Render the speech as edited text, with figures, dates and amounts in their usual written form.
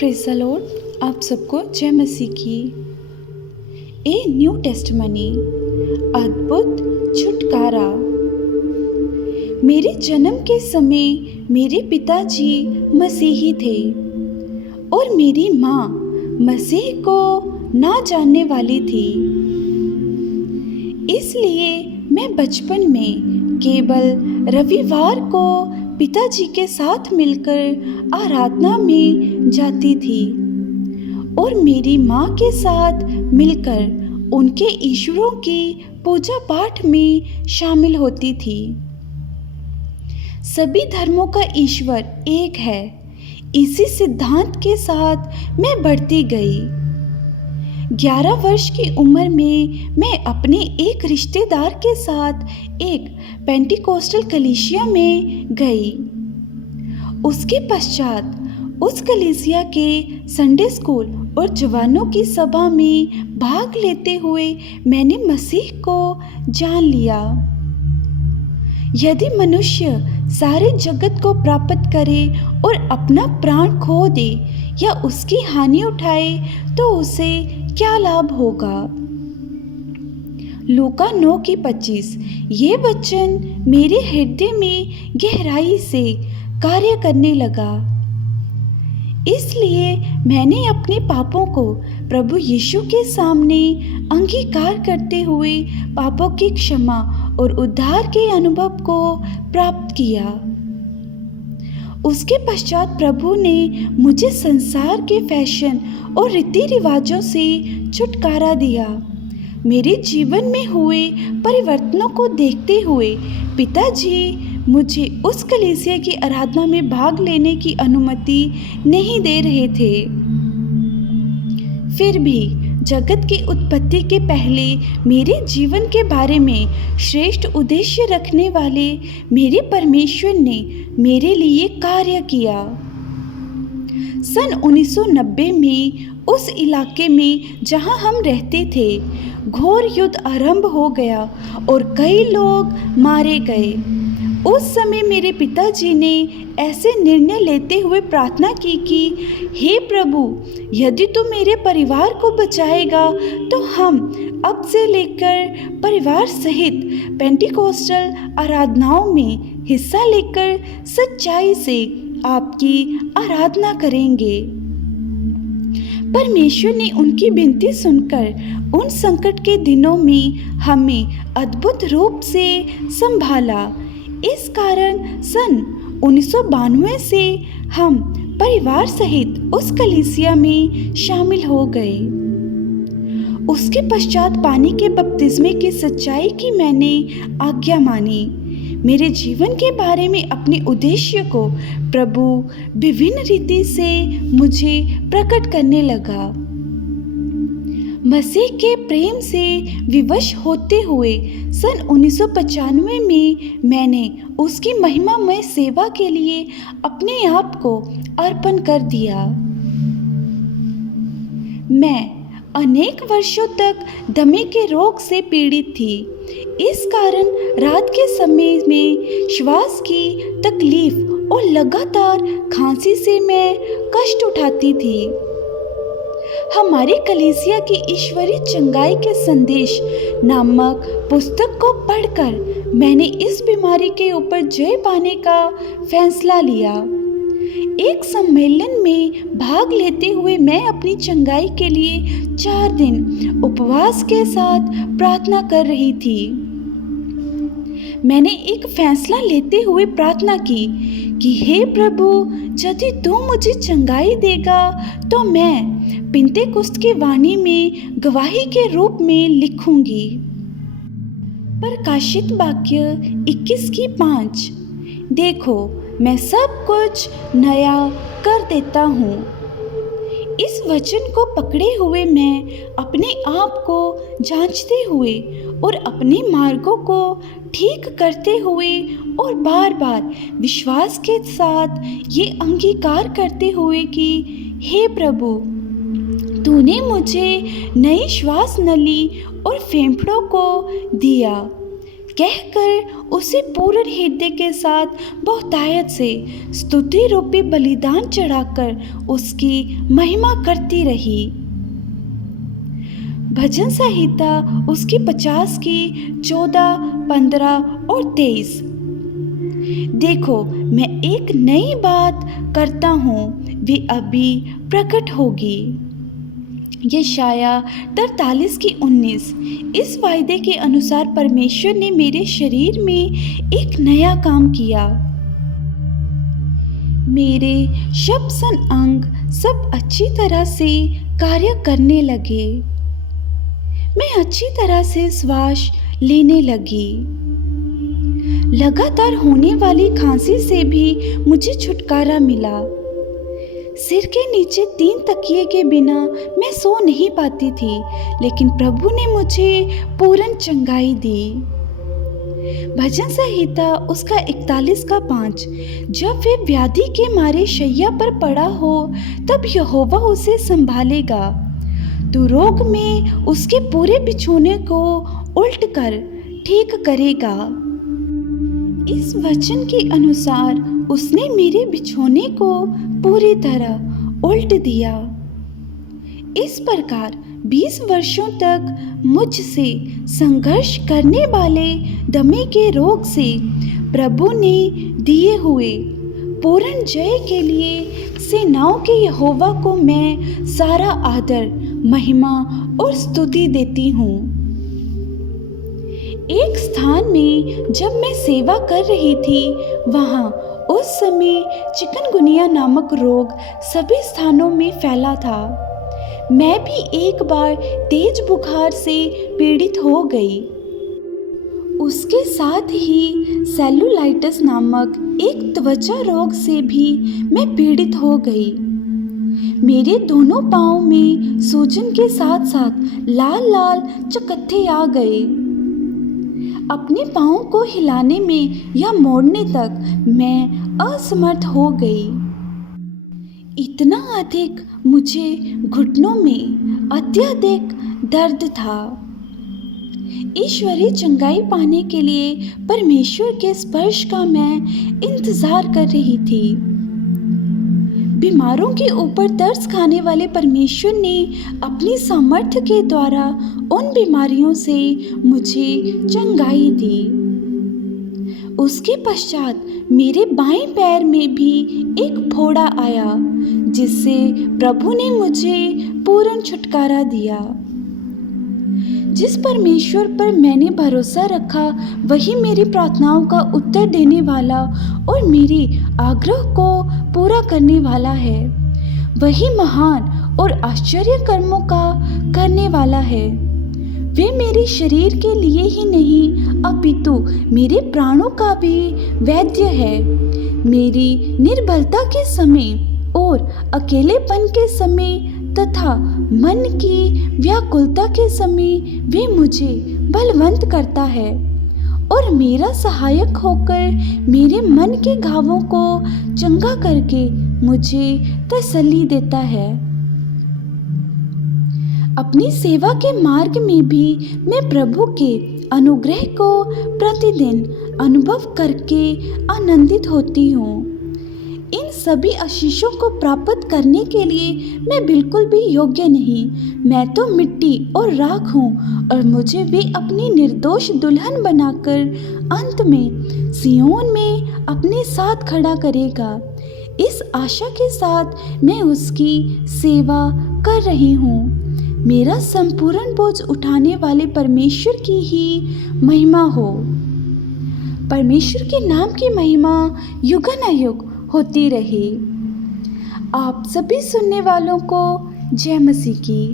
Praise the Lord. आप सबको जय मसीह की। ए न्यू टेस्टमनी, अद्भुत छुटकारा। मेरे जन्म के समय मेरे पिताजी मसीही थे और मेरी माँ मसीह को ना जानने वाली थी। इसलिए मैं बचपन में केवल रविवार को पिताजी के साथ मिलकर आराधना में जाती थी और मेरी माँ के साथ मिलकर उनके ईश्वरों की पूजा पाठ में शामिल होती थी। सभी धर्मों का ईश्वर एक है, इसी सिद्धांत के साथ मैं बढ़ती गई। 11 वर्ष की उम्र में मैं अपने एक रिश्तेदार के साथ एक पेंटिकोस्टल कलीसिया में गई। उसके पश्चात उस कलीसिया के संडे स्कूल और जवानों की सभा में भाग लेते हुए मैंने मसीह को जान लिया। यदि मनुष्य सारे जगत को प्राप्त करे और अपना प्राण खो दे या उसकी हानि उठाए तो उसे क्या लाभ होगा। लूका 9:25। ये वचन मेरे हृदय में गहराई से कार्य करने लगा। इसलिए मैंने अपने पापों को प्रभु यीशु के सामने अंगीकार करते हुए पापों की क्षमा और उद्धार के अनुभव को प्राप्त किया। उसके पश्चात प्रभु ने मुझे संसार के फैशन और रीति रिवाजों से छुटकारा दिया। मेरे जीवन में हुए परिवर्तनों को देखते हुए पिताजी मुझे उस कलीसिया की आराधना में भाग लेने की अनुमति नहीं दे रहे थे। फिर भी जगत की उत्पत्ति के पहले मेरे जीवन के बारे में श्रेष्ठ उद्देश्य रखने वाले मेरे परमेश्वर ने मेरे लिए कार्य किया। सन 1990 में उस इलाके में जहां हम रहते थे घोर युद्ध आरंभ हो गया और कई लोग मारे गए। उस समय मेरे पिताजी ने ऐसे निर्णय लेते हुए प्रार्थना की कि हे प्रभु, यदि तू मेरे परिवार को बचाएगा तो हम अब से लेकर परिवार सहित पेंटिकोस्टल आराधनाओं में हिस्सा लेकर सच्चाई से आपकी आराधना करेंगे। परमेश्वर ने उनकी विनती सुनकर उन संकट के दिनों में हमें अद्भुत रूप से संभाला। इस कारण सन 1992 से हम परिवार सहित उस कलीसिया में शामिल हो गए। उसके पश्चात पानी के बपतिस्मे की सच्चाई की मैंने आज्ञा मानी। मेरे जीवन के बारे में अपने उद्देश्य को प्रभु विभिन्न रीति से मुझे प्रकट करने लगा। मसीह के प्रेम से विवश होते हुए सन 1995 में मैंने उसकी महिमामय सेवा के लिए अपने आप को अर्पण कर दिया। मैं अनेक वर्षों तक दमे के रोग से पीड़ित थी। इस कारण रात के समय में श्वास की तकलीफ और लगातार खांसी से मैं कष्ट उठाती थी। हमारी कलीसिया की ईश्वरीय चंगाई के संदेश नामक पुस्तक को पढ़कर मैंने इस बीमारी के ऊपर जय पाने का फैसला लिया। एक सम्मेलन में भाग लेते हुए मैं अपनी चंगाई के लिए 4 दिन उपवास के साथ प्रार्थना कर रही थी। मैंने एक फैसला लेते हुए प्रार्थना की कि हे प्रभु, यदि तू मुझे चंगाई देगा तो मैं पिंतेकुस्त की वाणी में गवाही के रूप में लिखूंगी। प्रकाशित वाक्य 21:5। देखो, मैं सब कुछ नया कर देता हूँ। इस वचन को पकड़े हुए मैं अपने आप को जांचते हुए और अपने मार्गों को ठीक करते हुए और बार बार विश्वास के साथ ये अंगीकार करते हुए कि हे प्रभु, तूने मुझे नई श्वास नली और फेफड़ों को दिया। कहकर उसे पूर्ण हृदय के साथ बहुतायत से स्तुति रूपी बलिदान चढ़ाकर उसकी महिमा करती रही। भजन संहिता उसकी 50 की 14, 15 और 23। देखो, मैं एक नई बात करता हूँ, वे अभी प्रकट होगी। यशाया 43 की 19। इस वायदे के अनुसार परमेश्वर ने मेरे शरीर में एक नया काम किया। मेरे शब्द अंग सब अच्छी तरह से कार्य करने लगे। मैं अच्छी तरह से श्वास लेने लगी। लगातार होने वाली खांसी से भी मुझे छुटकारा मिला। सिर के नीचे 3 तकिए के बिना मैं सो नहीं पाती थी, लेकिन प्रभु ने मुझे पूर्ण चंगाई दी। भजन संहिता उसका 41 का 5। जब वे व्याधि के मारे शैया पर पड़ा हो, तब यहोवा उसे संभालेगा। तू रोग में उसके पूरे बिछोने को उल्ट कर ठीक करेगा। इस वचन के अनुसार उसने मेरे बिछोने को पूरी तरह उल्ट दिया। इस प्रकार 20 वर्षों तक मुझसे संघर्ष करने वाले दमे के रोग से प्रभु ने दिए हुए पूर्ण जय के लिए सेनाओं के यहोवा को मैं सारा आदर, महिमा और स्तुति देती हूँ। एक स्थान में जब मैं सेवा कर रही थी, वहाँ उस समय चिकनगुनिया नामक रोग सभी स्थानों में फैला था। मैं भी एक बार तेज बुखार से पीड़ित हो गई। उसके साथ ही सेलुलाइटिस नामक एक त्वचा रोग से भी मैं पीड़ित हो गई। मेरे दोनों पाँव में सूजन के साथ साथ लाल लाल चकत्ते आ गए। अपने पाँव को हिलाने में या मोड़ने तक मैं असमर्थ हो गई। इतना अधिक मुझे घुटनों में अत्यधिक दर्द था। ईश्वरीय चंगाई पाने के लिए परमेश्वर के स्पर्श का मैं इंतजार कर रही थी। बीमारों के ऊपर तरस खाने वाले परमेश्वर ने अपनी सामर्थ्य के द्वारा उन बीमारियों से मुझे चंगाई दी। उसके पश्चात मेरे बाएं पैर में भी एक फोड़ा आया, जिससे प्रभु ने मुझे पूर्ण छुटकारा दिया। जिस परमेश्वर पर मैंने भरोसा रखा, वही मेरी प्रार्थनाओं का उत्तर देने वाला और मेरे आग्रह को पूरा करने वाला है। वही महान और आश्चर्य कर्मों का करने वाला है। वे मेरे शरीर के लिए ही नहीं, अपितु मेरे प्राणों का भी वैद्य है। मेरी निर्बलता के समय और अकेलेपन के समय तथा मन की व्याकुलता के समय वे मुझे बलवंत करता है और मेरा सहायक होकर मेरे मन के घावों को चंगा करके मुझे तसल्ली देता है। अपनी सेवा के मार्ग में भी मैं प्रभु के अनुग्रह को प्रतिदिन अनुभव करके आनंदित होती हूँ। इन सभी आशीषों को प्राप्त करने के लिए मैं बिल्कुल भी योग्य नहीं। मैं तो मिट्टी और राख हूँ और मुझे वे अपनी निर्दोष दुल्हन बनाकर अंत में सियोन में अपने साथ खड़ा करेगा। इस आशा के साथ मैं उसकी सेवा कर रही हूँ। मेरा संपूर्ण बोझ उठाने वाले परमेश्वर की ही महिमा हो। परमेश्वर के नाम की महिमा युगानुयुग होती रहे। आप सभी सुनने वालों को जय मसीह की।